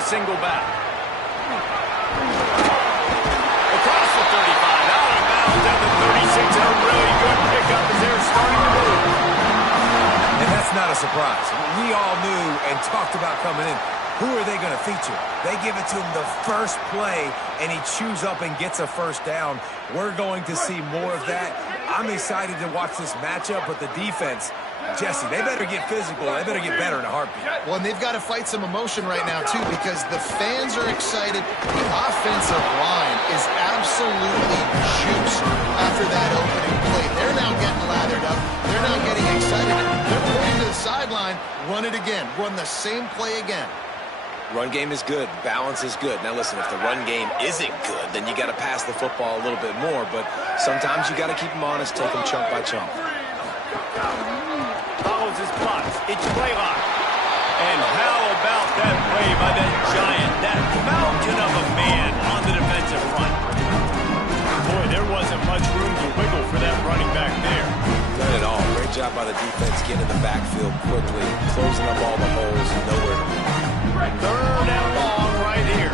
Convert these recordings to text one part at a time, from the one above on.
the single back. Across the 35, out of bounds at the 36, and a really good pickup as they're starting to move. And that's not a surprise. We all knew and talked about coming in. Who are they going to feature? They give it to him the first play, and he chews up and gets a first down. We're going to see more of that. I'm excited to watch this matchup, but the defense, Jesse, they better get physical. They better get better in a heartbeat. Well, and they've got to fight some emotion right now, too, because the fans are excited. The offensive line is absolutely juiced after that opening play. They're now getting lathered up. They're now getting excited. They're pointing to the sideline. Run it again. Run the same play again. Run game is good. Balance is good. Now, listen, if the run game isn't good, then you got to pass the football a little bit more. But sometimes you got to keep them honest, take them chunk by chunk. Follows his blocks. It's Blaylock. And how about that play by that giant, that mountain of a man on the defensive front? Boy, there wasn't much room to wiggle for that running back there. Not at all. Great job by the defense getting in the backfield quickly, closing up all the holes, nowhere to be. Third and long right here.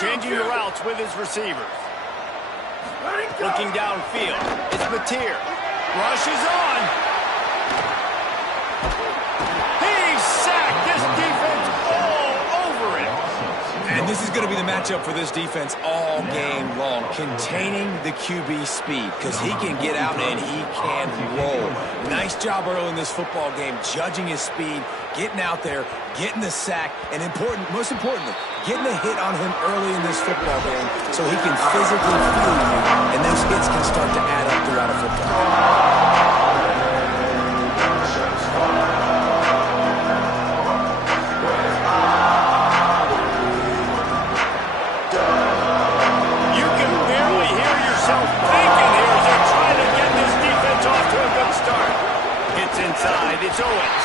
Changing the routes with his receivers. Looking downfield. It's Mateer. Rush is on. He's sacked. This defense all over him. And this is going to be the matchup for this defense all game long. Containing the QB speed, because he can get out and he can roll. Nice job early in this football game, judging his speed, getting out there, getting the sack, and most importantly, getting a hit on him early in this football game so he can physically feel you, and those hits can start to add up throughout a football game. Inside, it's Owens.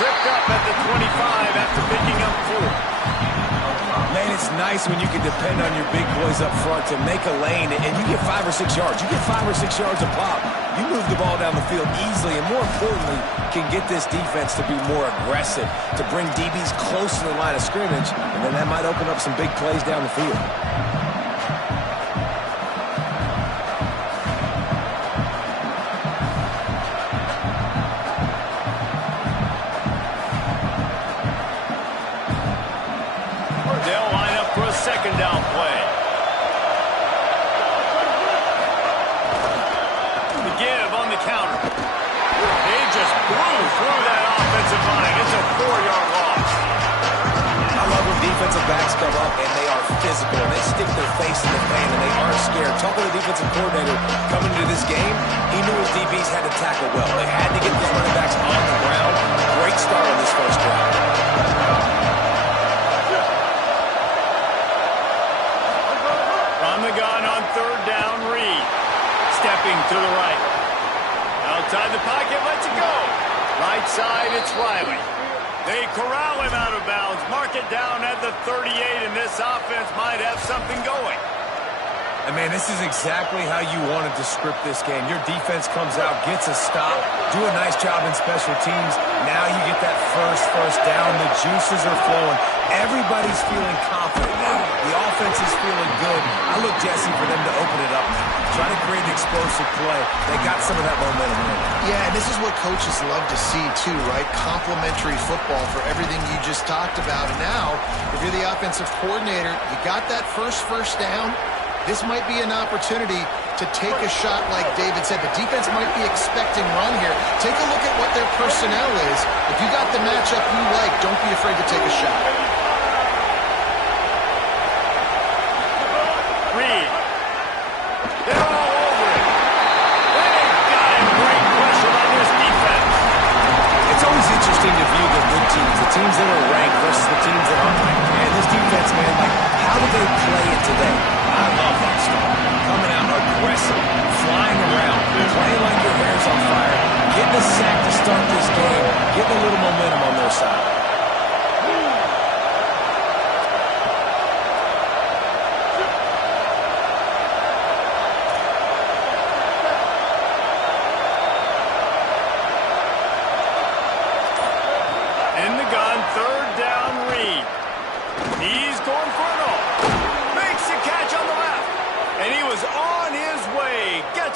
Tripped up at the 25 after picking up 4. Man, it's nice when you can depend on your big boys up front to make a lane, and you get 5 or 6 yards. You get 5 or 6 yards a pop. You move the ball down the field easily, and more importantly, can get this defense to be more aggressive, to bring DBs close to the line of scrimmage, and then that might open up some big plays down the field. Second down play. The give on the counter. They just blew through that offensive line. It's a 4-yard loss. I love when defensive backs come up and they are physical and they stick their face in the fan and they aren't scared. Talking to the defensive coordinator coming into this game, he knew his DBs had to tackle well. They had to get these running backs on the ground. Great start on this first drive. The gun on third down, Reed. Stepping to the right. Outside the pocket, lets it go. Right side, it's Riley. They corral him out of bounds. Mark it down at the 38, and this offense might have something going. And, man, this is exactly how you wanted to script this game. Your defense comes out, gets a stop, do a nice job in special teams. Now you get that first down. The juices are flowing. Everybody's feeling confident now. The offense is feeling good. I look, Jesse, for them to open it up now. Try to create an explosive play. They got some of that momentum in. Yeah, and this is what coaches love to see, too, right? Complementary football for everything you just talked about. And now, if you're the offensive coordinator, you got that first down. This might be an opportunity to take a shot like David said. The defense might be expecting run here. Take a look at what their personnel is. If you got the matchup you like, don't be afraid to take a shot. Reed. They're all over it. They've got him. Great pressure on this defense. It's always interesting to view the good teams, the teams that are ranked versus the teams that aren't ranked. And this defense, man, like, how do they play it today? I love that stuff. Coming out aggressive, flying around, playing like your hair's on fire, getting a sack to start this game, getting a little momentum on their side.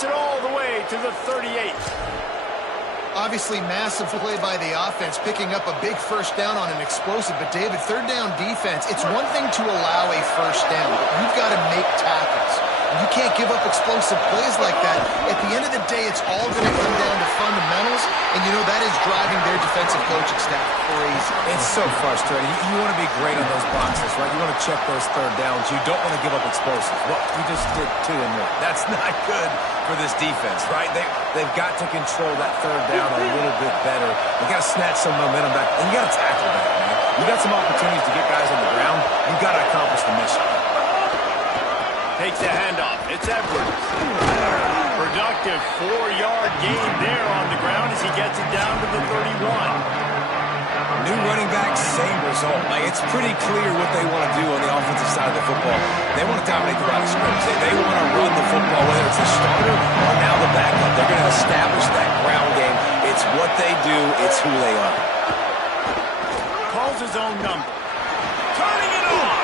gets it all the way to the 38. Obviously, massive play by the offense, picking up a big first down on an explosive. But, David, third down defense, it's one thing to allow a first down, but you've got to make tackles. You can't give up explosive plays like that. At the end of the day, it's all going to come down to fundamentals, and you know that is driving their defensive coaching staff crazy. It's so frustrating. You want to be great on those boxes, right? You want to check those third downs. You don't want to give up explosives. Well, you just did 2 and 1. That's not good for this defense, right? They've got to control that third down a little bit better. They got to snatch some momentum back, and you got to tackle that, man. You got some opportunities to get guys on the ground. You've got to accomplish the mission. Takes the handoff. It's Edwards. Productive 4-yard gain there on the ground as he gets it down to the 31. New running back, same result. Like, it's pretty clear what they want to do on the offensive side of the football. They want to dominate the line of scrimmage. They want to run the football, whether it's the starter or now the backup. They're going to establish that ground game. It's what they do. It's who they are. Calls his own number. Turning it on.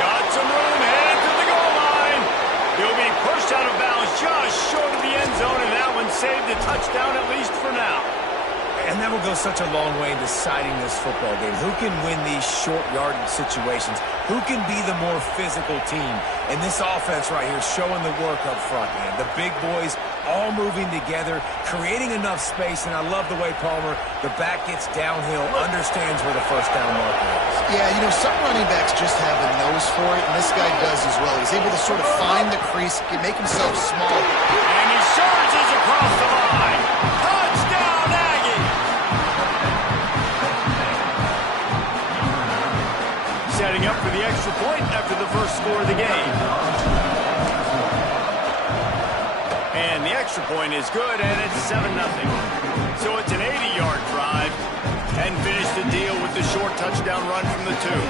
Got some room, head to the goal line. He'll be pushed out of bounds just short of the end zone, and that one saved a touchdown at least for now. And that will go such a long way in deciding this football game. Who can win these short yardage situations? Who can be the more physical team? And this offense right here showing the work up front, man. The big boys all moving together, creating enough space, and I love the way Palmer, the back gets downhill, understands where the first down marker is. Yeah, you know, some running backs just have a nose for it, and this guy does as well. He's able to sort of find the crease, make himself small. And he surges across the line. Touchdown, Aggie! Setting up for the extra point after the first score of the game. And the extra point is good, and it's 7-0. So it's an 80-yard drive, and finish the deal with the short touchdown run from the 2.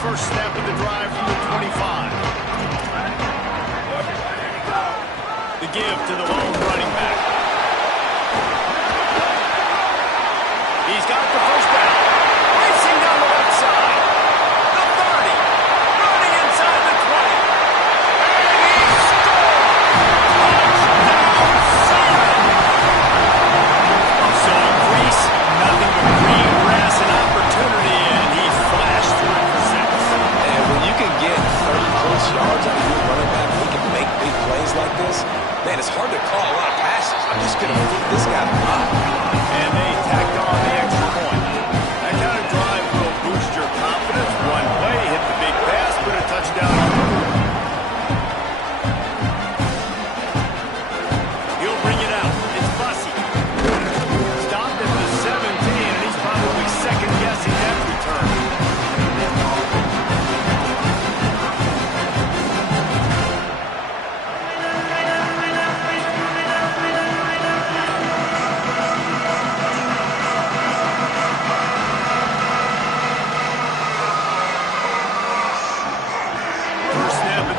First snap of the drive from the 25. The give to the lone running back. He's got the first down. Racing down the left side. The 30. Running inside the 20. And he scores! Touchdown, Seaman! So Grease, nothing but green grass and opportunity, and he flashed through it for 6. When you can get 30-plus yards out of your running back, he can make big plays like this. Man, it's hard to call a lot of passes. I'm just going to flip this guy up. And they tacked on the extra point. That kind of drive will boost your confidence. One play, hit the big pass, put a touchdown on the board. He'll bring it out. It's Bussey. Stopped at the 17, and he's probably second-guessing that return.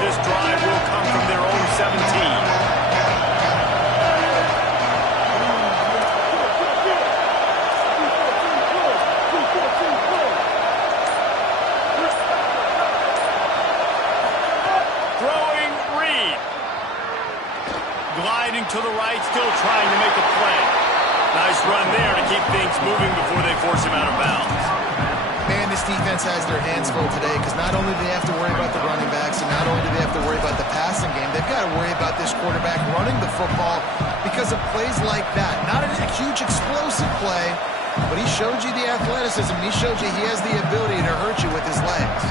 This drive will come from their own 17. Throwing Reed. Gliding to the right, still trying to make a play. Nice run there to keep things moving before they force him out of bounds. Man, this defense has their hands full today because not only do they have to worry about the running backs and not only do they have to worry about the passing game, they've got to worry about this quarterback running the football because of plays like that. Not a huge explosive play, but he showed you the athleticism. He showed you he has the ability to hurt you with his legs.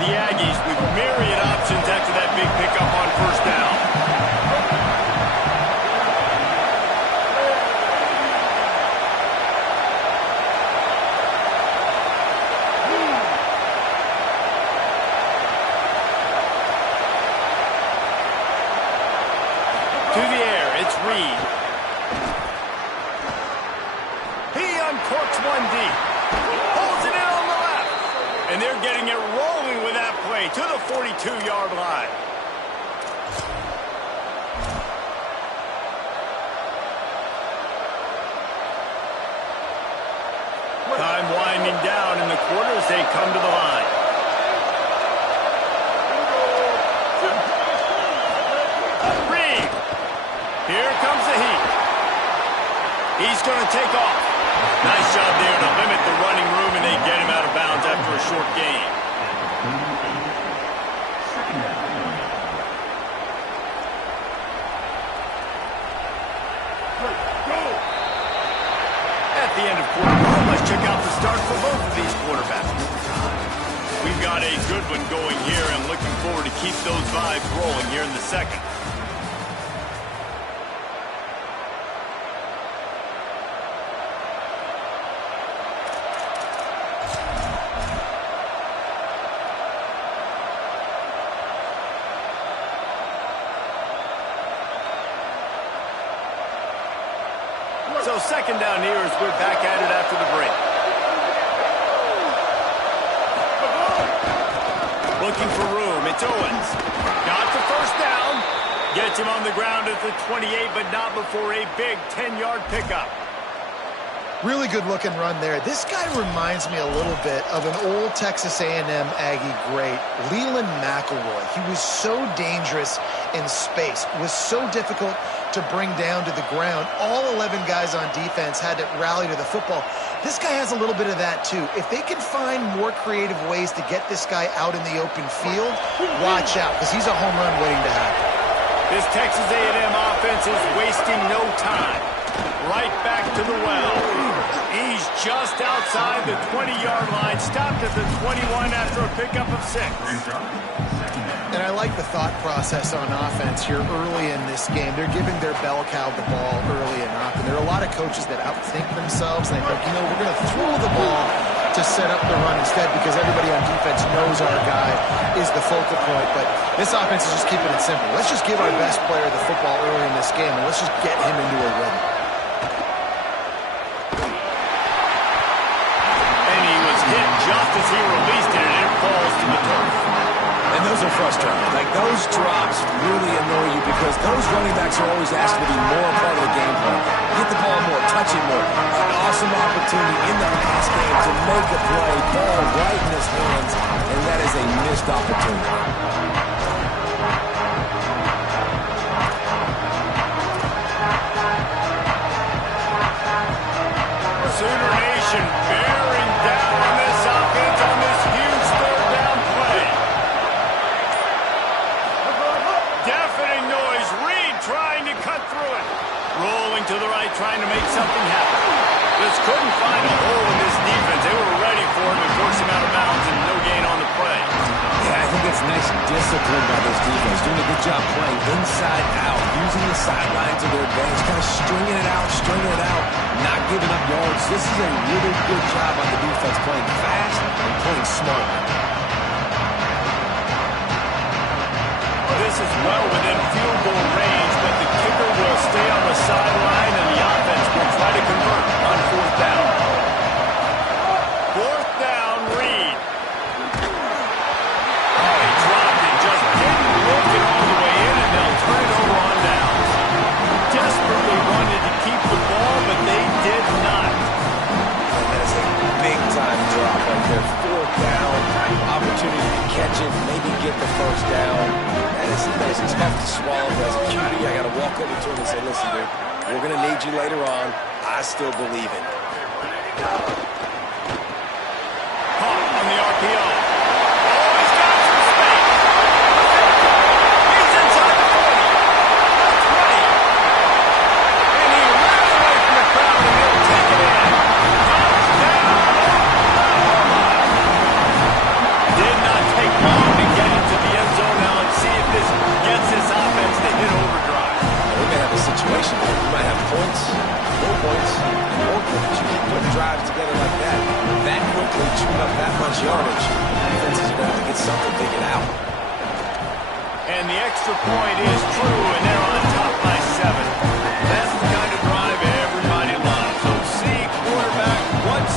The Aggies with myriad options after that big pickup on first down. To the air, it's Reed. one deep. Holds it in on the left. And they're getting it rolling with that play to the 42-yard line. Time winding down in the quarter as they come to the line. Reed. Here comes the heat. He's going to take off. Nice job there to limit the running room, and they get him out of bounds after a short gain. At the end of quarter one, let's check out the start for both of these quarterbacks. We've got a good one going here and looking forward to keep those vibes rolling here in the second. So second down here as we're back at it after the break. Looking for room. It's Owens. Got the first down. Gets him on the ground at the 28, but not before a big 10-yard pickup. Really good looking run there. This guy reminds me a little bit of an old Texas A&M Aggie great, Leland McElroy. He was so dangerous in space, was so difficult to bring down to the ground. All 11 guys on defense had to rally to the football. This guy has a little bit of that too. If they can find more creative ways to get this guy out in the open field, watch out, because he's a home run waiting to happen. This Texas A&M offense is wasting no time. Right back to the well. He's just outside the 20-yard line, stopped at the 21 after a pickup of 6. And I like the thought process on offense here early in this game. They're giving their bell cow the ball early enough. And there are a lot of coaches that outthink themselves. They think, we're going to throw the ball to set up the run instead because everybody on defense knows our guy is the focal point. But this offense is just keeping it simple. Let's just give our best player the football early in this game, and let's just get him into a rhythm. Just as he released it, and it falls to the turf. And those are frustrating. Like, those drops really annoy you because those running backs are always asked to be more a part of the game plan. Get the ball more, touch it more. An awesome opportunity in the pass game to make a play, ball right in his hands, and that is a missed opportunity. Sooner Nation bearing down on this offense on this huge third down play. Deafening noise. Reed trying to cut through it. Rolling to the right, trying to make something happen. Just couldn't find a hole in this defense. They were ready for him to force him out of bounds and no gain on the play. Yeah, I think that's nice discipline by this defense. Doing a good job playing inside out, using the sidelines to their advantage, kind of stringing it out, not giving up yards. This is a really good job on the defense, playing fast and playing smart. This is well within field goal range, but the kicker will stay on the sideline, and the offense will try to convert on fourth down. Fourth down, Reed. Oh, he dropped it, just didn't look it all the way in, and they'll turn it over on downs. Desperately wanted to keep the ball, but they did not. And that is a big-time drop right there. Fourth down, opportunity to catch it, maybe get the first down. That is tough to swallow as a QB. I got to walk over to him and say, listen, dude, we're going to need you later on. I still believe it. Caught on the RPO. Oh, he's got some space. He's inside the 40. That's right. And he ran away from the crowd, and they'll take it in. Touchdown, Oklahoma. Did not take long to get into the end zone. Now let's see if this gets this offense to hit overdrive. We may have a situation where we might have points, no points, more points. You can put drives together like that quickly, tune up that much yardage. Defenses are going to have to get something figured out. And the extra point is true, and they're on top by 7. That's the kind of drive everybody loves. So see quarterback, what's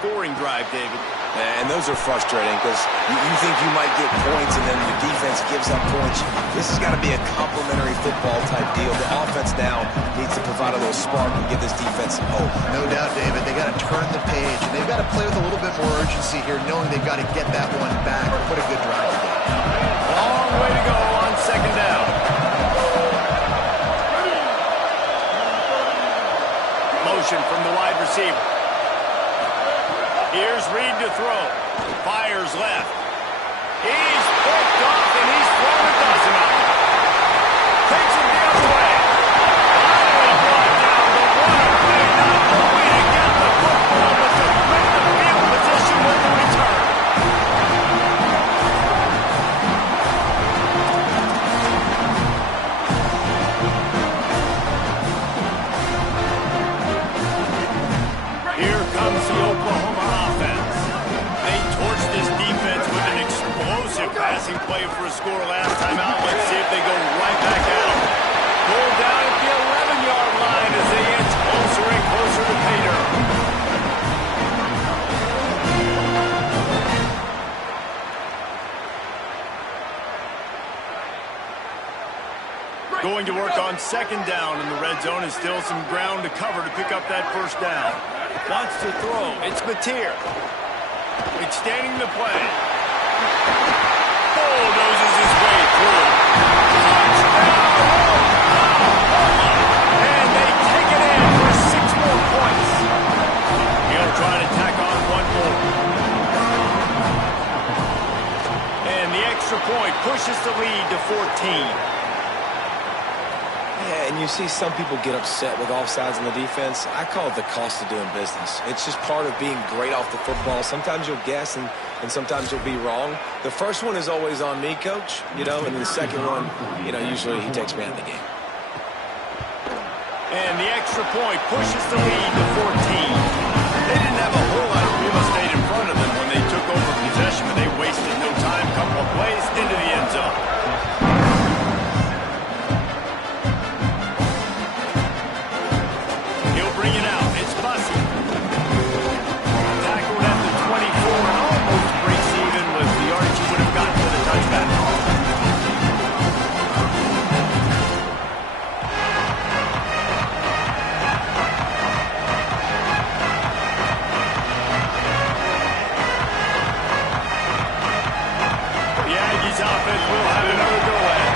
scoring drive, David. And those are frustrating because you think you might get points and then the defense gives up points. This has got to be a complementary football type deal. The offense now needs to provide a little spark and give this defense some hope. No doubt, David. They got to turn the page, and they've got to play with a little bit more urgency here, knowing they've got to get that one back or put a good drive together. Long way to go on second down. Motion from the wide receiver. Here's Reed to throw. Fires left. He's picked off and he's thrown a dozen of them. Takes it the other way. Finally brought down, but what a play, not only to get the football, but to win the field position with the return. Here comes the Oklahoma offense. They torched this defense with an explosive passing play for a score last time out. Let's see if they go right back out. Pulled down at the 11-yard line as they inch closer and closer to pay dirt. Going to work on second down in the red zone, and still some ground to cover to pick up that first down. Wants to throw. It's Mateer. Extending the play. Bulldozes his way through. Touchdown! And they take it in for 6 more points. He'll try to tack on one more. And the extra point pushes the lead to 14. Yeah, and you see some people get upset with offsides in the defense. I call it the cost of doing business. It's just part of being great off the football. Sometimes you'll guess and sometimes you'll be wrong. The first one is always on me, Coach, and the second one, usually he takes me out of the game. And the extra point pushes the lead to 14. They didn't have a whole lot of real estate in front of them when they took over possession, but they wasted no time. Couple of plays into the end zone. Bring it out. It's Bussey. Tackled at the 24 and almost breaks even with the yardage he would have gotten for the touchback. The Aggies offense will have another go at it.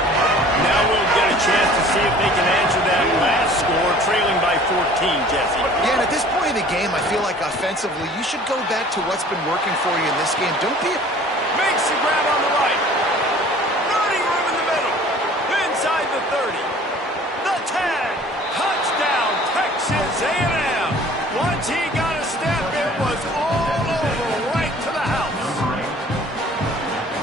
Now we'll get a chance to see if they can answer that last score, trailing by 14, Jesse. Yeah, and at this point of the game, I feel like offensively, you should go back to what's been working for you in this game. Don't be... Makes the grab on the right. Running room in the middle. Inside the 30. The 10. Touchdown, Texas A&M. Once he got a step, it was all over, right to the house.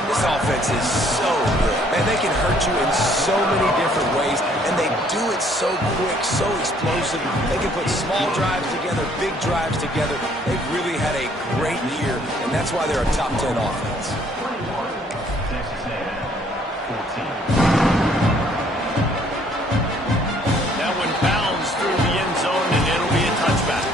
This offense is so good. Man, they can hurt you in so many different ways, and they do it so quick, so explosive. They can put small drives together, big drives together. They've really had a great year, and that's why they're a top 10 offense. That one bounds through the end zone, and it'll be a touchback.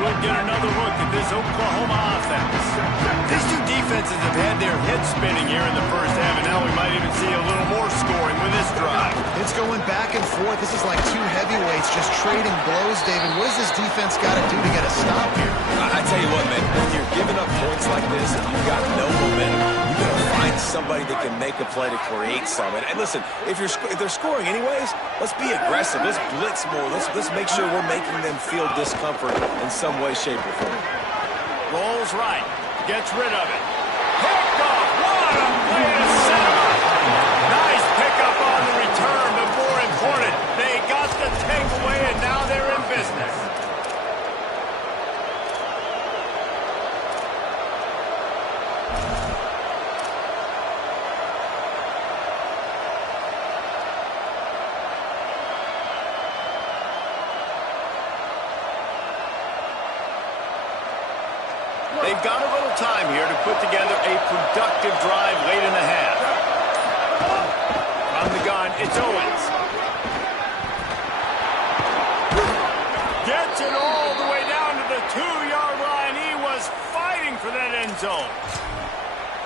We'll get another look at this Oklahoma offense. These two defenses have had their heads spinning here in the first half, and now we might even see a little more scoring with this drive. It's going back and forth. This is like two heavyweights just trading blows, David. What does this defense got to do to get a stop here? I tell you what, man, when you're giving up points like this and you've got no momentum, you got to find somebody that can make a play to create something. And listen, if they're scoring anyways, let's be aggressive. Let's blitz more. Let's make sure we're making them feel discomfort in some way, shape, or form. Rolls right. Gets rid of it. Picked off. What a play to set him up. Nice pickup on the return, but more important, they got the takeaway, and now they're in business. They've got a little time here to put together a productive drive late in the half. From the gun, it's Owens. Gets it all the way down to the 2-yard line. He was fighting for that end zone.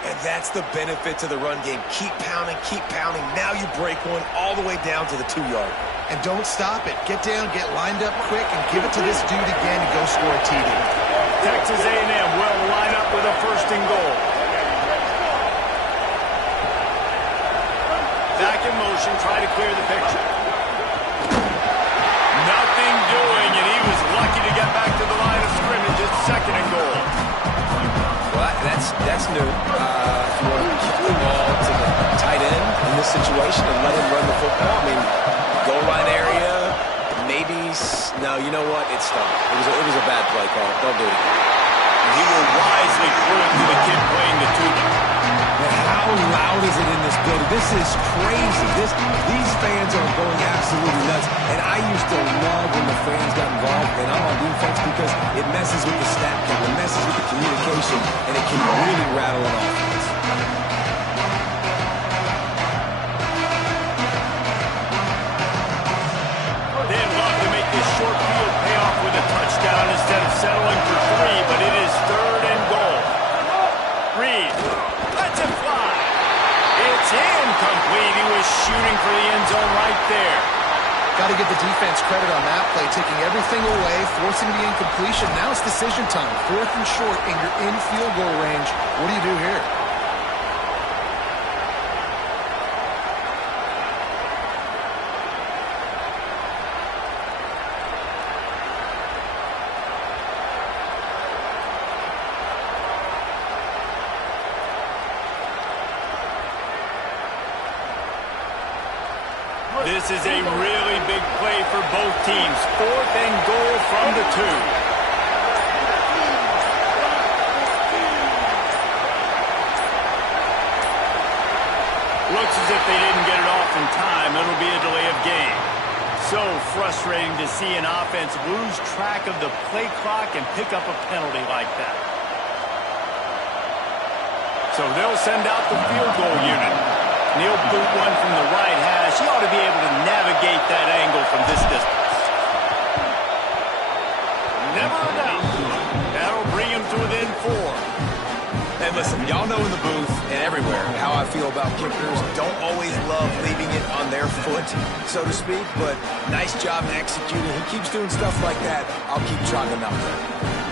And that's the benefit to the run game. Keep pounding, keep pounding. Now you break one all the way down to the 2-yard. And don't stop it. Get down, get lined up quick, and give it to this dude again and go score a TD. Texas A&M will line up with a 1st and goal. Back in motion, try to clear the picture. Nothing doing, and he was lucky to get back to the line of scrimmage. It's 2nd and goal. Well, that's new. If you want to kick the ball to the tight end in this situation and let him run the football, I mean, goal line area, maybe. No, you know what? It's stopped. It was a bad play call. Don't do it again. He will wisely throw it to the kid playing the tuba. But how loud is it in this building? This is crazy. These fans are going absolutely nuts. And I used to love when the fans got involved, and I'm on defense because it messes with the stat count, it messes with the communication, and it can really rattle an offense. They'd love to make this short field pay off with a touchdown instead of settling for 3, but it is 3rd and goal. Reed lets it fly. It's incomplete. He was shooting for the end zone right there. Got to give the defense credit on that play, taking everything away, forcing the incompletion. Now it's decision time. 4th and short, and you're in field goal range. What do you do here? This is a really big play for both teams. 4th and goal from the 2. Looks as if they didn't get it off in time. It'll be a delay of game. So frustrating to see an offense lose track of the play clock and pick up a penalty like that. So they'll send out the field goal unit. He'll boot one from the right hash. He ought to be able to navigate that angle from this distance. Never a doubt. That'll bring him to within 4. And listen, y'all know in the booth and everywhere how I feel about kickers. Don't always love leaving it on their foot, so to speak, but nice job executing. He keeps doing stuff like that. I'll keep trotting him out there.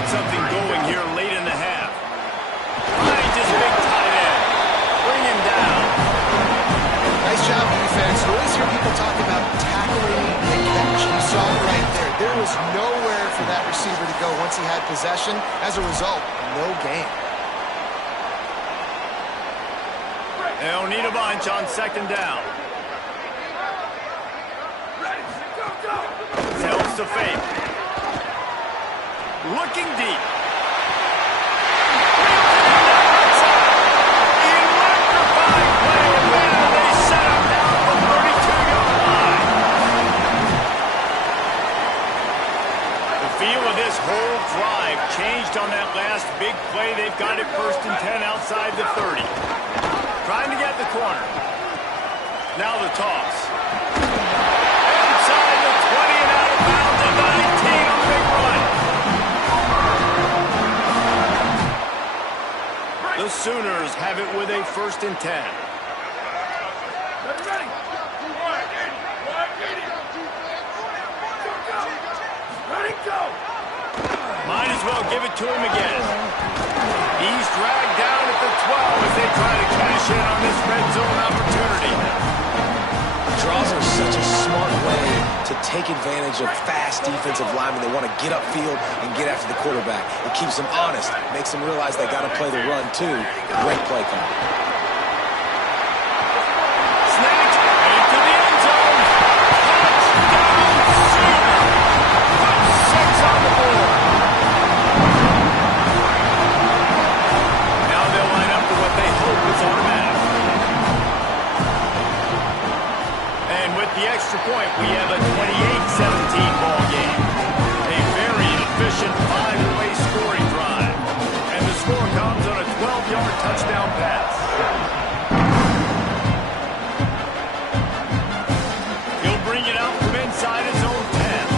Something going here late in the half. Finds his big tight end. Bring him down. Nice job, defense. You always hear people talk about tackling the catch. You saw it right there. There was nowhere for that receiver to go once he had possession. As a result, no gain. They'll need a bunch on 2nd down. Tells to fake. Looking deep. Electrifying play, and they set him down at the 32-yard line. The feel of this whole drive changed on that last big play. They've got it 1st and 10 outside the 30. Trying to get the corner. Now the toss. Inside the 20 and out of bounds at 19 on the big run. The Sooners have it with a 1st and 10. Ready, go! Might as well give it to him again. He's dragged down at the 12 as they try to cash in on this red zone opportunity. Draws are such a smart way to take advantage of fast defensive linemen. They want to get upfield and get after the quarterback. It keeps them honest, makes them realize they got to play the run too. Great play call. Snatch into the end zone. Touchdown, Sooner. Put 6 on the board. Now they'll line up for what they hope is automatic. And with the extra point, we have a 28-17 ball game. A very efficient 5-way scoring drive. And the score comes on a 12-yard touchdown pass. He'll bring it out from inside his own 10.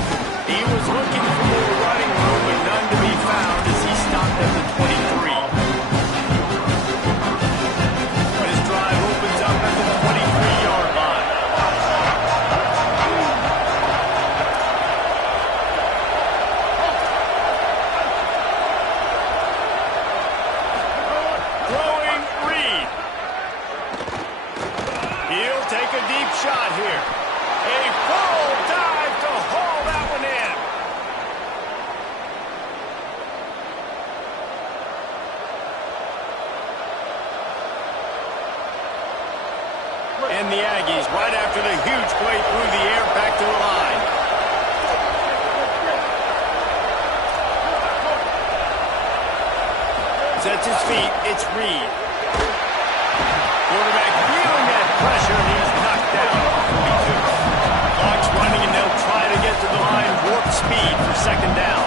He was looking for more running room, but none to be found as he stopped at the 23. His drive opens up at the 23-yard line. Throwing Reed. He'll take a deep shot here. A full dive to haul that one in. And the Aggies, right after the huge play through the air, back to the line. Sets his feet, it's Reed. Quarterback feeling that pressure, and he's knocked down off 42. Clock's running, and they'll try to get to the line, warp speed for second down.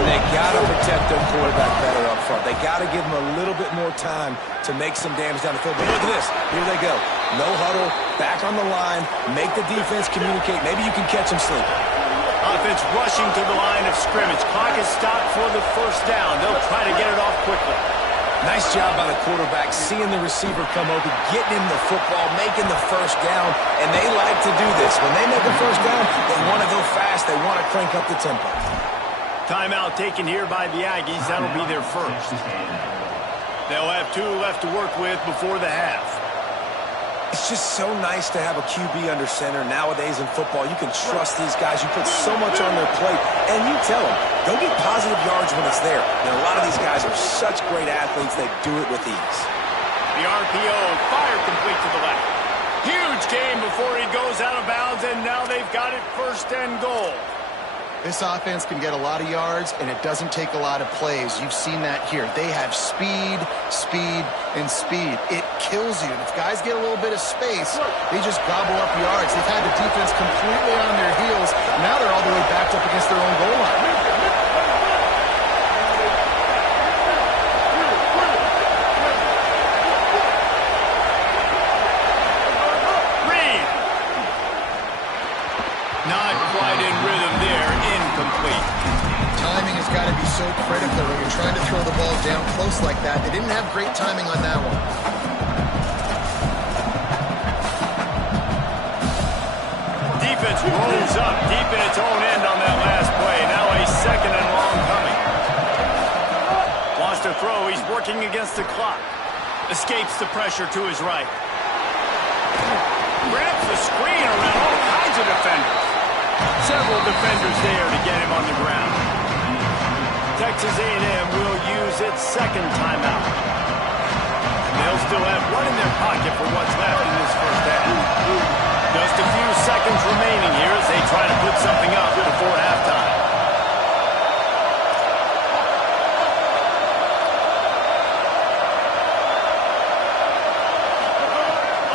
And they got to protect their quarterback better up front. They got to give him a little bit more time to make some damage down the field. But look at this. Here they go. No huddle, back on the line, make the defense communicate. Maybe you can catch them sleeping. Offense rushing to the line of scrimmage. Clock is stopped for the first down. They'll try to get it off quickly. Nice job by the quarterback, seeing the receiver come open, getting him the football, making the first down, and they like to do this. When they make a first down, they want to go fast. They want to crank up the tempo. Timeout taken here by the Aggies. That'll be their first. They'll have 2 left to work with before the half. It's just so nice to have a QB under center. Nowadays in football, you can trust these guys. You put so much on their plate, and you tell them, go get positive yards when it's there. And a lot of these guys are such great athletes, they do it with ease. The RPO fired complete to the left. Huge game before he goes out of bounds, and now they've got it first and goal. This offense can get a lot of yards, and it doesn't take a lot of plays. You've seen that here. They have speed, speed, and speed. It kills you. And if guys get a little bit of space, they just gobble up yards. They've had the defense completely on their heels. Now they're all the way backed up against their own goal line. Reed. Not quite in rhythm there. Incomplete. Timing has got to be so critical when you're trying to throw the ball down close like that. They didn't have great timing on that one. Defense rolls up deep in its own end on that last play. Now a second and long coming. Wants to throw. He's working against the clock. Escapes the pressure to his right. Wraps the screen around all kinds of defenders. Several defenders there to get him on the ground. Texas A&M will use its second timeout. They'll still have one in their pocket for what's left in this first half. Just a few seconds remaining here as they try to put something up before halftime.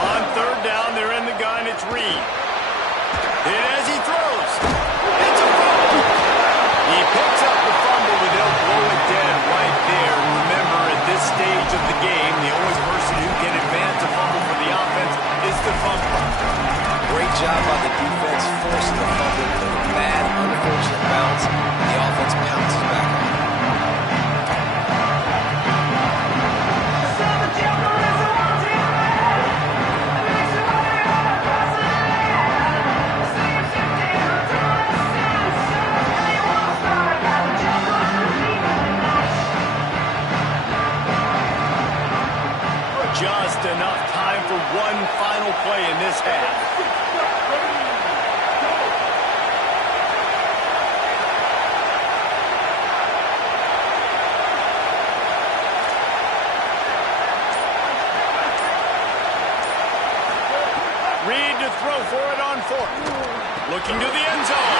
On third down, they're in the gun. It's Reed. And as he throws, it's a fumble. He picks up the fumble, but they'll blow it dead right there. Remember, at this stage of the game, the only person who can advance a fumble for the offense is the fumbler. Great job by the defense, forcing the fumble with a bad, unfortunate bounce. The offense pounces back on it. Just enough time for one final play in this half. Reed to throw for it on fourth. Looking to the end zone.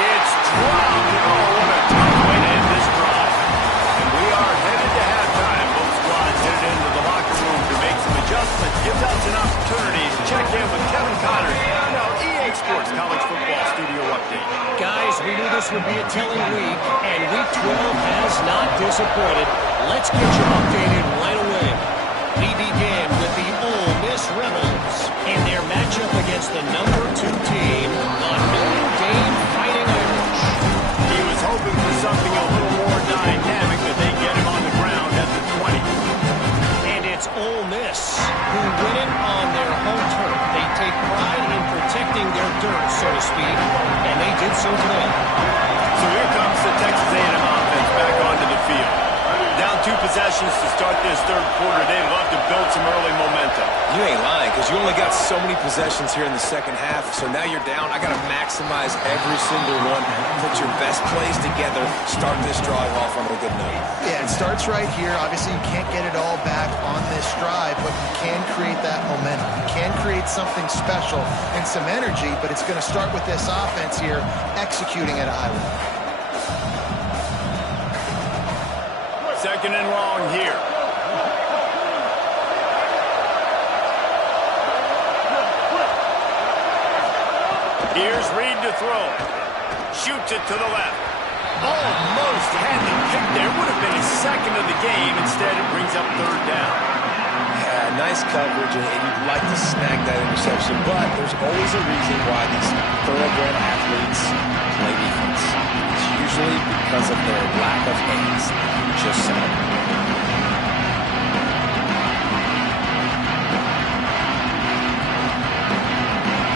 It's dropped. Oh, what a tough way to end this drive. And we are headed to halftime. Both squads headed into the locker room to make some adjustments. Gives us an opportunity to check in with Kevin Connors on our EA Sports College Football Studio Update. Guys, we knew this would be a telling week, and Week 12 has not disappointed. Let's get you updated right away. We begin with the Ole Miss Rebels in their matchup against the number 2 team, the Notre Dame Fighting Irish. He was hoping for something a little more dynamic, but they get him on the ground at the 20. And it's Ole Miss who win it on their home turf. They take pride in protecting their dirt, so to speak, and they did so today. So here comes the Texas A&M offense back onto the field. Down 2 possessions to start this third quarter. They'd love to build some early momentum. You ain't lying, because you only got so many possessions here in the second half, so now you're down. I got to maximize every single one. Put your best plays together. Start this drive off on a good note. Yeah, it starts right here. Obviously, you can't get it all back on this drive, but you can create that momentum. You can create something special and some energy, but it's going to start with this offense here executing at a high level. Second and long here. Here's Reed to throw. Shoots it to the left. Almost had the pick there. Would have been his second of the game. Instead, it brings up third down. Yeah, nice coverage, and you'd like to snag that interception, but there's always a reason why these thoroughbred athletes play defense. It's usually because of their lack of hands. Just saying.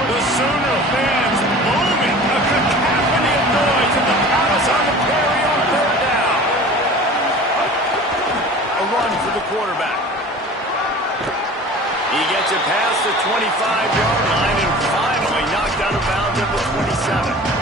The Sooner fans booming. A cacophony of noise in the Palace on the Prairie on third down. A run for the quarterback. He gets it past the 25-yard line and finally knocked out of bounds at the 27.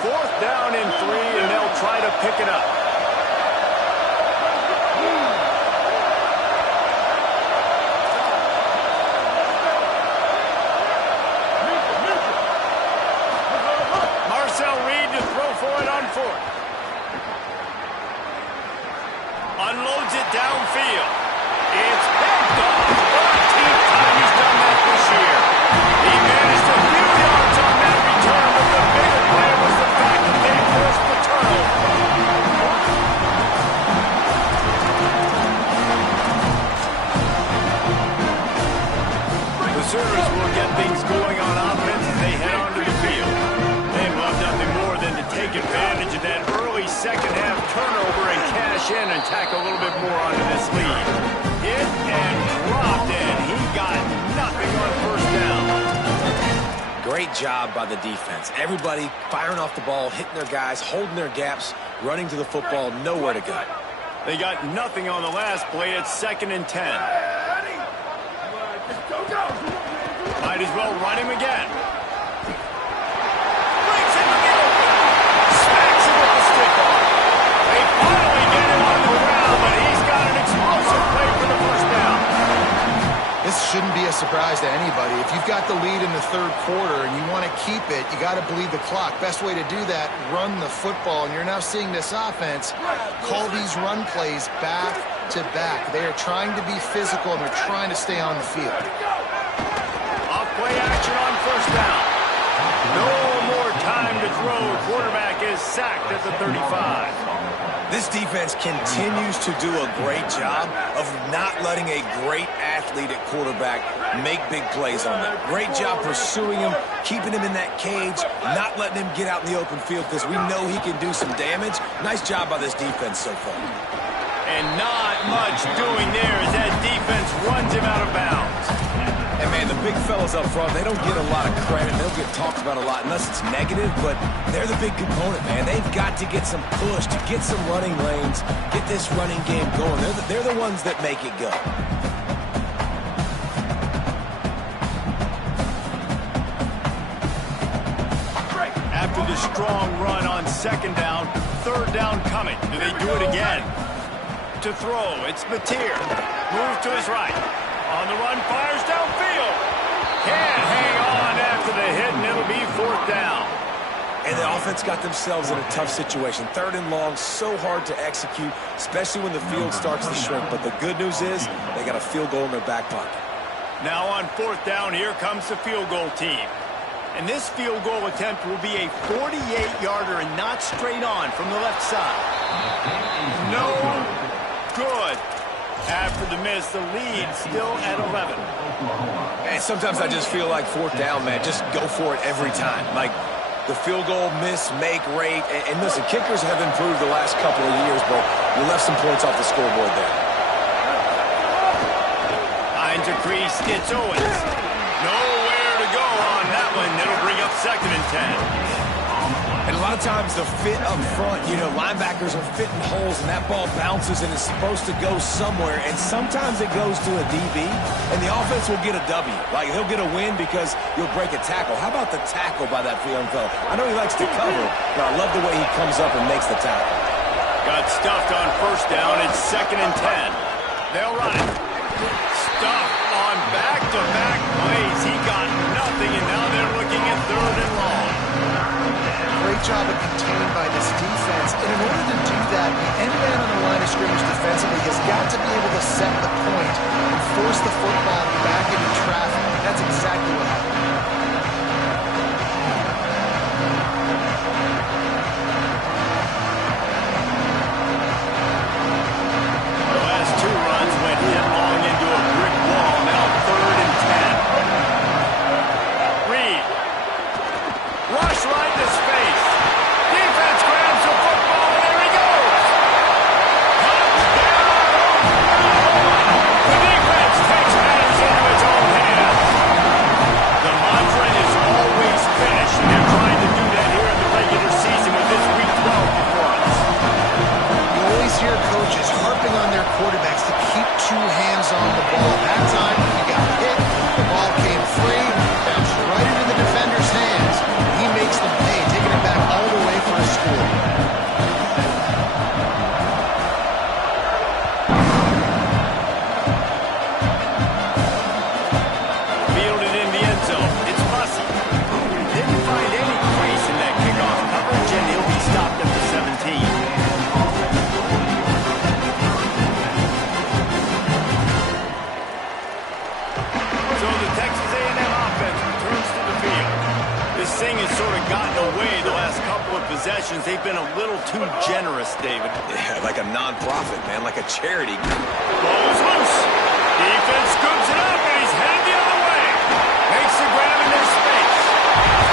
Fourth down and 3, and they'll try to pick it up. Marcel Reed to throw for it on fourth. Unloads it downfield. It's picked off. 13th time he's done that this year. He managed a few yards on that return, but the bigger play was the fact that they forced the turnover. The Sooners will get things going on offense as they head onto the field. They'd love nothing more than to take advantage of that early second half turnover and cash in and tack a little bit more onto this lead. Hit and dropped, and he got nothing on first down. Great job by the defense. Everybody firing off the ball, hitting their guys, holding their gaps, running to the football, nowhere to go. They got nothing on the last play. It's 2nd and 10. Might as well run him again. Brings him to the open. Smacks him with the stick on. They finally get him on the ground, but he's got an explosive play for the first down. This shouldn't be a surprise to anybody. If you've got the lead in the third quarter and you want to keep it, you got to bleed the clock. Best way to do that, run the football. And you're now seeing this offense call these run plays back to back. They are trying to be physical and they're trying to stay on the field. Off play action on first down. No more time to throw. Quarterback is sacked at the 35. This defense continues to do a great job of not letting a great athlete at quarterback make big plays on them. Great job pursuing him, keeping him in that cage, not letting him get out in the open field because we know he can do some damage. Nice job by this defense so far. And not much doing there as that defense runs him out of bounds. And, man, the big fellas up front, they don't get a lot of credit. They don't get talked about a lot unless it's negative, but they're the big component, man. They've got to get some push, to get some running lanes, get this running game going. They're the ones that make it go. After the strong run on second down, third down coming. Do they do it again? To throw, it's Mateer. Move to his right. On the run, fires downfield. Can't hang on after the hit, and it'll be fourth down. And the offense got themselves in a tough situation. Third and long, so hard to execute, especially when the field starts to shrink. But the good news is they got a field goal in their back pocket. Now on fourth down, here comes the field goal team. And this field goal attempt will be a 48-yarder and not straight on from the left side. No good. After the miss, the lead still at 11. And sometimes I just feel like fourth down, man, just go for it every time. Like the field goal miss, make rate. And listen, kickers have improved the last couple of years, but you left some points off the scoreboard there. Hines a crease, it's Owens. Nowhere to go on that one. It'll bring up second and 10. And a lot of times the fit up front, you know, linebackers are fitting holes and that ball bounces and is supposed to go somewhere. And sometimes it goes to a DB and the offense will get a W. Like he'll get a win because you'll break a tackle. How about the tackle by that young fella? I know he likes to cover, but I love the way he comes up and makes the tackle. Got stuffed on first down. It's second and 10. They'll run it. Stuffed on back-to-back plays. He got nothing, and now they're looking at third and long. Great job of contained by this defense. And in order to do that, the end man on the line of scrimmage defensively has got to be able to set the point and force the football back into traffic. That's exactly what happened. The last two runs went headlong into a brick wall. Now third and 10. Reed. Rush right in his face. Defense grabs the football, and there he goes. The defense takes matters into its own hands. The mantra is always finish, and they're trying to do that here in the regular season with this Week 12 performance. You always hear coaches harping on their quarterbacks to keep two hands on the ball. That time, he got hit, the ball came free, bounced right into the defender's hands. He makes them pay, taking it back all the way for a score. Fielded in the end zone. It's Bussey. Didn't find any crease in that kickoff coverage, and he'll be stopped at the 17. So the Texas A&M offense returns to the field. This thing has sort of gotten away the last couple of possessions. They've been a little too generous, David. Yeah, like a non-profit, man, like a charity. Ball is loose. Defense scoops it up, and he's headed the other way. Makes the grab in their space.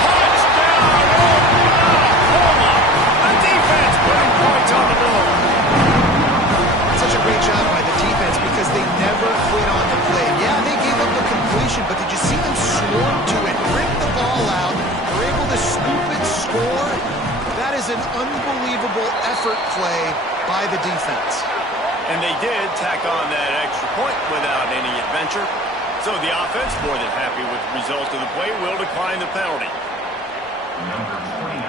Touchdown, Oklahoma. The defense putting points on the board. Such a great job by the defense because they never quit on the play. Yeah, they gave up a completion, but did you see them swarm to it, rip the ball out, were able to scoop it, score? That is an unbelievable effort play by the defense. And they did tack on that extra point without any adventure. So the offense, more than happy with the result of the play, will decline the penalty. Number 29,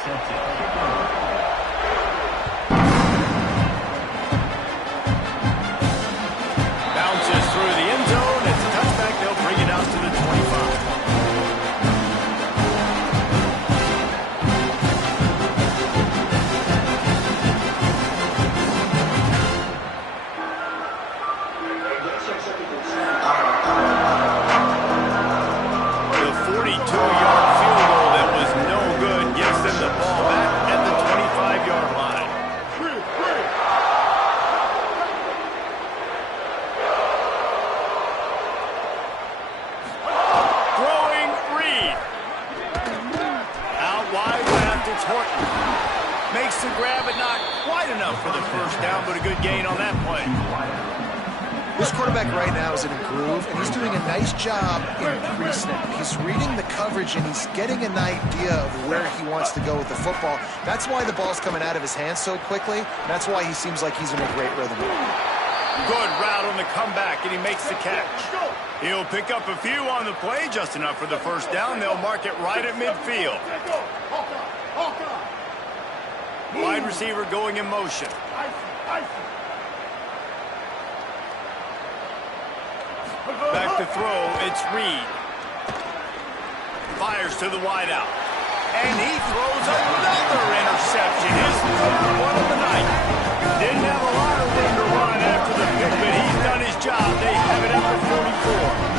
sets it. Bounces through the end zone. It's a touchback. They'll bring it out to the 25. The 42-yard field goal that was no good gives them the ball back at the 25-yard line. Throwing Reed. Out wide left, it's Horton. Makes the grab, but not quite enough for the first down, but a good gain on that play. This quarterback right now is in a groove, and he's doing a nice job in pre-snap. He's reading the coverage, and he's getting an idea of where he wants to go with the football. That's why the ball's coming out of his hands so quickly. That's why he seems like he's in a great rhythm. Good route on the comeback, and he makes the catch. He'll pick up a few on the play, just enough for the first down. They'll mark it right at midfield. Wide receiver going in motion. Back to throw, it's Reed. Fires to the wideout. And he throws another interception. His third one of the night. Didn't have a lot of room to run after the pick, but he's done his job. They have it after 44.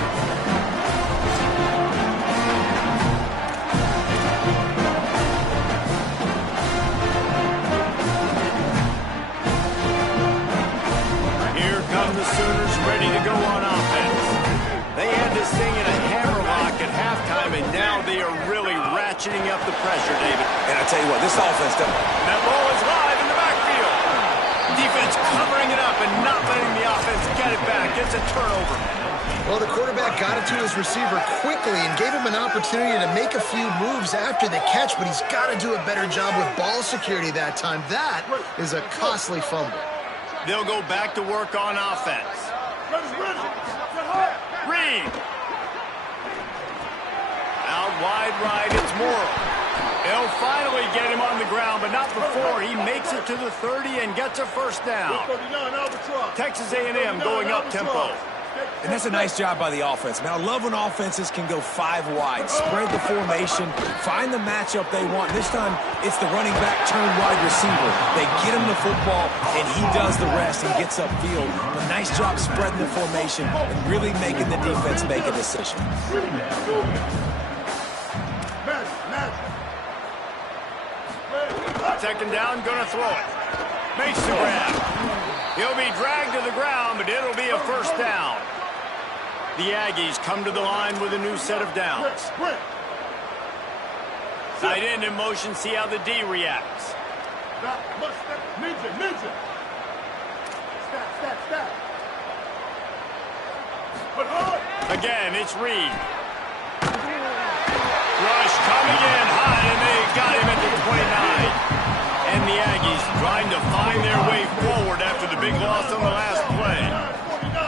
Here come the Sooners ready to go on offense. They had this thing in a hammerlock at halftime, and now they are really ratcheting up the pressure, David. And I tell you what, this offense doesn't. That ball is live in the backfield. Defense covering it up and not letting the offense get it back. It's a turnover. Well, the quarterback got it to his receiver quickly and gave him an opportunity to make a few moves after the catch, but he's got to do a better job with ball security that time. That is a costly fumble. They'll go back to work on offense. Reed. Out wide right, it's Morrow. They'll finally get him on the ground, but not before he makes it to the 30 and gets a first down. Texas A&M going up tempo. And that's a nice job by the offense. Man, I love when offenses can go 5 wide, spread the formation, find the matchup they want. This time, it's the running back turned wide receiver. They get him the football, and he does the rest and gets upfield. But nice job spreading the formation and really making the defense make a decision. Second down, gonna throw it. Makes the grab. He'll be dragged to the ground, but it'll be a first down. The Aggies come to the line with a new set of downs. Tight end in motion, see how the D reacts. Again, it's Reed. Rush coming in high, and they got him at the 29. And the Aggies trying to find their way forward after the big loss on the last play.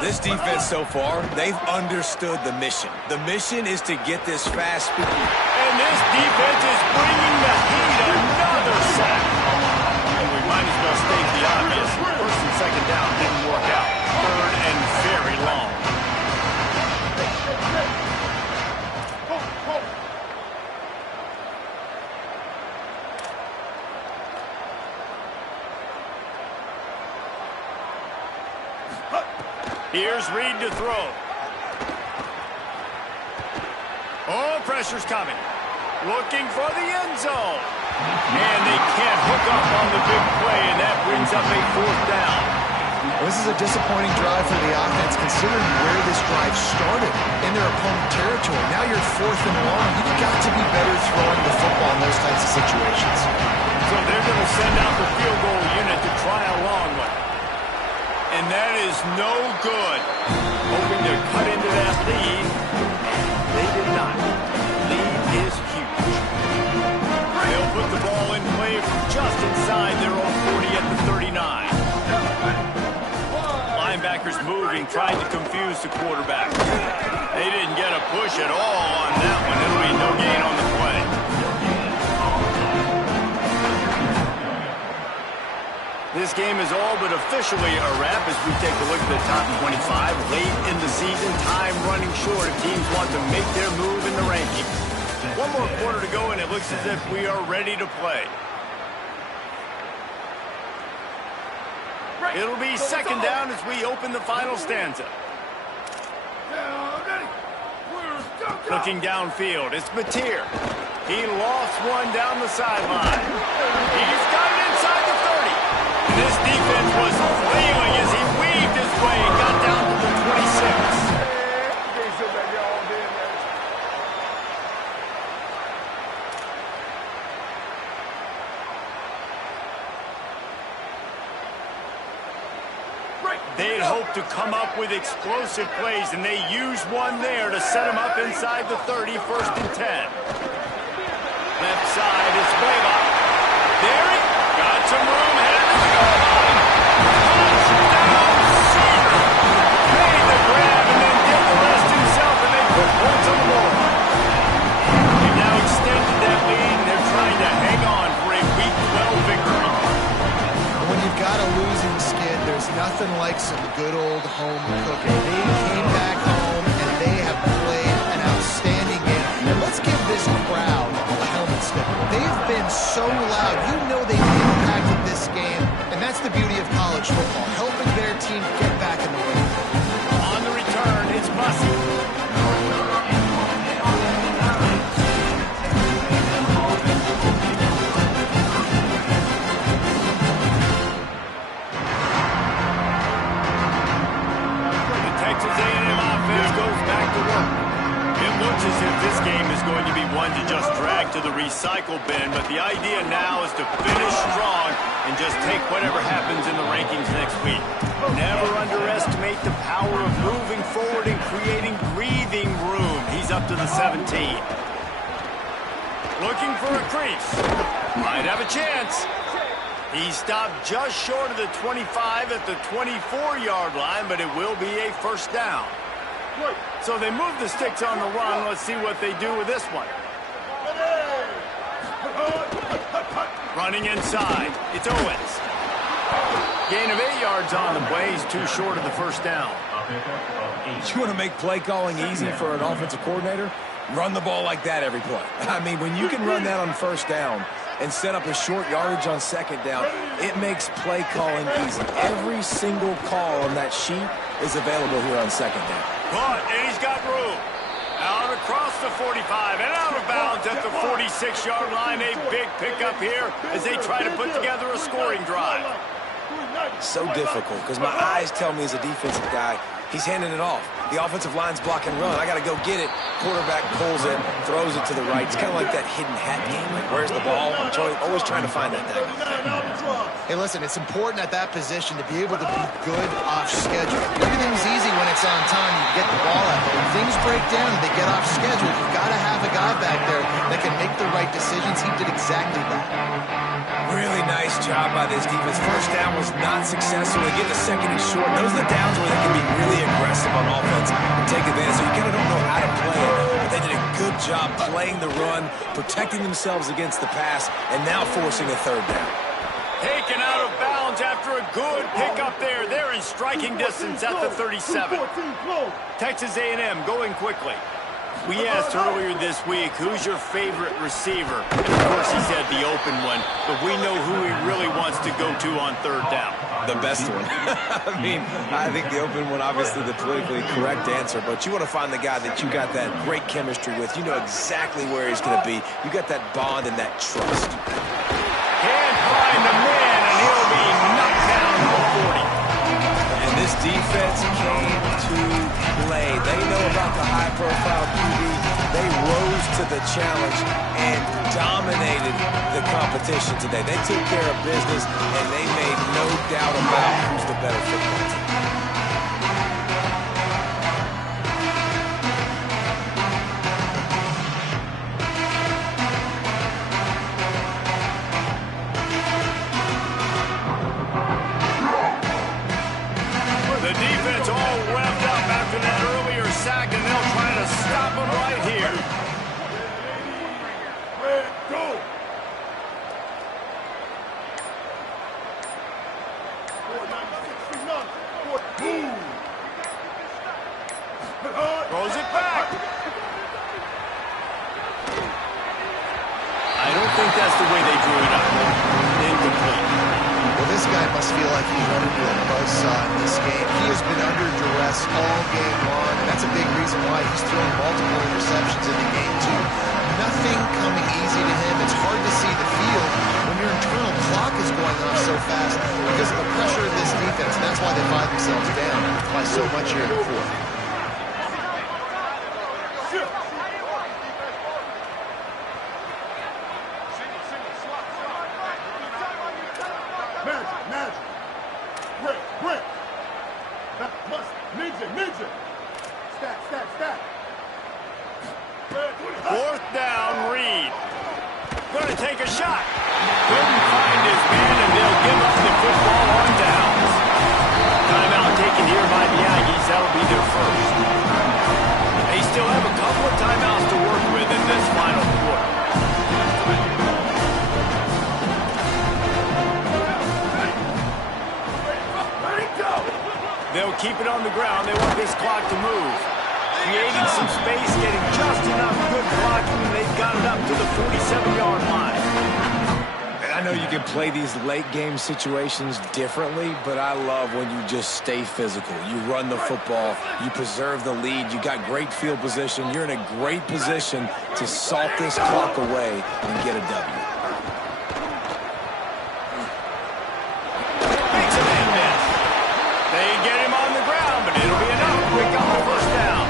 This defense so far, they've understood the mission. The mission is to get this fast speed. And this defense is bringing the heat. Another sack. And we might as well state the obvious. First and second down didn't work out. Third and very long. Here's Reed to throw. Oh, pressure's coming. Looking for the end zone. And they can't hook up on the big play, and that brings up a fourth down. This is a disappointing drive for the offense, considering where this drive started in their opponent territory. Now you're fourth and long. You've got to be better throwing the football in those types of situations. So they're going to send out the field goal unit to try a long one. And that is no good. Hoping to cut into that lead. They did not. Lead is huge. They'll put the ball in play from just inside their own 40 at the 39. Linebackers moving, trying to confuse the quarterback. They didn't get a push at all on that one. It'll be no gain on the play. This game is all but officially a wrap as we take a look at the top 25. Late in the season, time running short if teams want to make their move in the rankings. One more quarter to go, and it looks as if we are ready to play. It'll be second down as we open the final stanza. Looking downfield, it's Mateer. He lost one down the sideline. He's got it inside the 30. This defense was flailing as he weaved his way and got down to the 26. They had hoped to come up with explosive plays, and they used one there to set them up inside the 30, 1st and 10. Left side is Blaylock. There he got some room, headed to the goal line. Touchdown, Cedar. Made the grab and then did the rest himself, and they put points on the board. They've now extended that lead, and they're trying to hang on for a Week 12 victory. When you've got a losing skid, there's nothing like some good old home cooking. They came back home, and they have played an outstanding game. And let's give this crowd a helmet slip. They've been so loud. You know they've impacted this game, and that's the beauty of college football, helping their team get back in the win. On the return, it's Bussey. As if this game is going to be one to just drag to the recycle bin, but the idea now is to finish strong and just take whatever happens in the rankings next week. Never underestimate the power of moving forward and creating breathing room. He's up to the 17. Looking for a crease. Might have a chance. He stopped just short of the 25 at the 24-yard line, but it will be a 1st down. So they move the sticks on the run. Let's see what they do with this one. Running inside. It's Owens. Gain of 8 yards on the play. He's too short of the 1st down. You want to make play calling easy for an offensive coordinator? Run the ball like that every play. I mean, when you can run that on 1st down and set up a short yardage on 2nd down, it makes play calling easy. Every single call on that sheet is available here on 2nd down. Caught, and he's got room. Out across the 45 and out of bounds at the 46-yard line. A big pickup here as they try to put together a scoring drive. So difficult because my eyes tell me as a defensive guy, he's handing it off. The offensive line's block and run. I got to go get it. Quarterback pulls it, throws it to the right. It's kind of like that hidden hat game. Like, where's the ball? I'm always trying to find that thing. Hey, listen, it's important at that position to be able to be good off schedule. Everything's easy when it's on time. You get the ball out. But when things break down and they get off schedule, you've got to have a guy back there that can make the right decisions. He did exactly that. Really nice job by this defense. 1st down was not successful. They get the 2nd and short. Those are the downs where they can be really aggressive on offense and take advantage. So you kind of don't know how to play it. But they did a good job playing the run, protecting themselves against the pass, and now forcing a 3rd down. Taken out of bounds after a good pickup there. They're in striking distance at the 37. Texas A&M going quickly. We asked earlier this week, who's your favorite receiver? And of course he said the open one, but we know who he really wants to go to on 3rd down. The best one. I mean, I think the open one, obviously the politically correct answer, but you want to find the guy that you got that great chemistry with. You know exactly where he's going to be. You got that bond and that trust. Can't find the man, and he'll be knocked down to the 40. And this defense came to play. They know about the high-profile QB. They rose to the challenge and dominated the competition today. They took care of business, and they made no doubt about who's the better football team. The defense all revved up after that earlier sack, and they'll try to stop him right here. Throws it back. I don't think that's the way they drew it up. Incomplete. Well, this guy must feel like he's running into a buzzsaw in this game. He has been under duress all game long, and that's a big reason why he's thrown multiple interceptions in the game, too. Nothing coming easy to him. It's hard to see the field when your internal clock is going off so fast because of the pressure of this defense, and that's why they find themselves down by so much here in the 4th. Fourth down, Reed. Going to take a shot. Couldn't find his man, and they'll give up the football on downs. Timeout taken here by the Aggies. That'll be their first. They still have a couple of timeouts to work with in this final quarter. They'll keep it on the ground. They want this clock to move. Creating some space, getting just enough good blocking, and they've got it up to the 47-yard line. I know you can play these late-game situations differently, but I love when you just stay physical. You run the football, you preserve the lead, you got great field position, you're in a great position to salt this clock away and get a W. Makes a man miss. They get him on the ground, but it'll be enough to pick up the first down.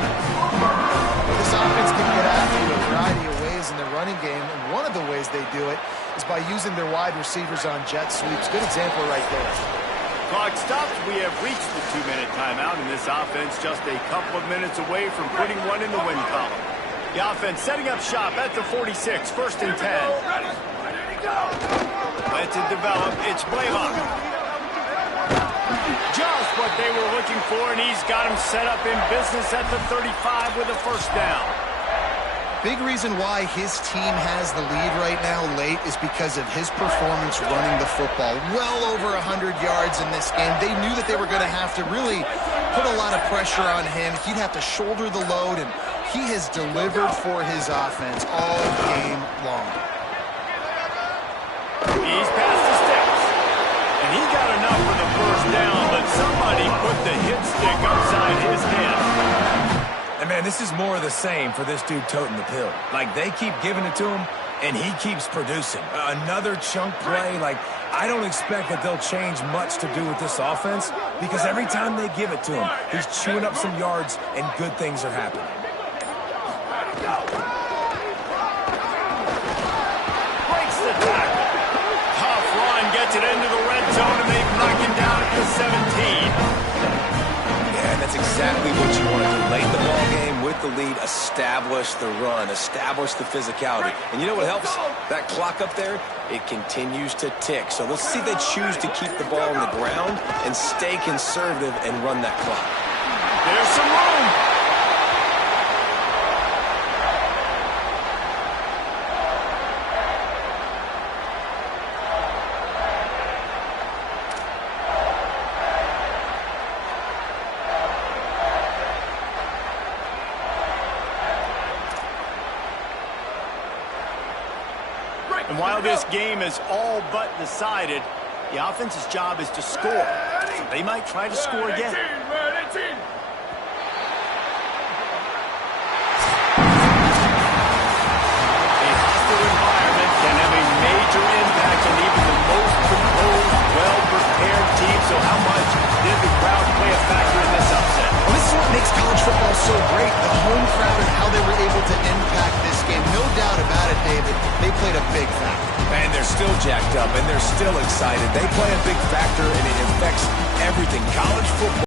This offense can get after you a variety of ways in the running game, and one of the ways they do it is by using their wide receivers on jet sweeps. Good example right there. Clock stops. We have reached the 2-minute timeout, and this offense just a couple of minutes away from putting one in the win column. The offense setting up shop at the 46, first and 10. Lets it develop. It's Blaylock. Just what they were looking for, and he's got him set up in business at the 35 with a first down. Big reason why his team has the lead right now late is because of his performance running the football. Well over 100 yards in this game. They knew that they were going to have to really put a lot of pressure on him. He'd have to shoulder the load, and he has delivered for his offense all game long. He's past the sticks, and he got enough for the first down, but somebody put the hit stick upside his head. And, man, this is more of the same for this dude toting the pill. Like, they keep giving it to him, and he keeps producing. Another chunk play. Like, I don't expect that they'll change much to do with this offense because every time they give it to him, he's chewing up some yards, and good things are happening. Breaks the tackle. Tough run, gets it into the red zone, and they knock him down at the 17. And that's exactly what you want to do. Late in the ball game with the lead, establish the run, establish the physicality. And you know what helps? That clock up there, it continues to tick. So let's see if they choose to keep the ball on the ground and stay conservative and run that clock. There's some room. And while this game is all but decided, the offense's job is to score. So they might try to score again. A hostile environment can have a major impact on even the most composed, well-prepared team. So how much did the crowd play a factor in this upset? Well, this is what makes college football so great, the home crowd and how they were able to impact this game. No doubt about it, David. They played a big factor. And they're still jacked up, and they're still excited. They play a big factor, and it affects everything. College football.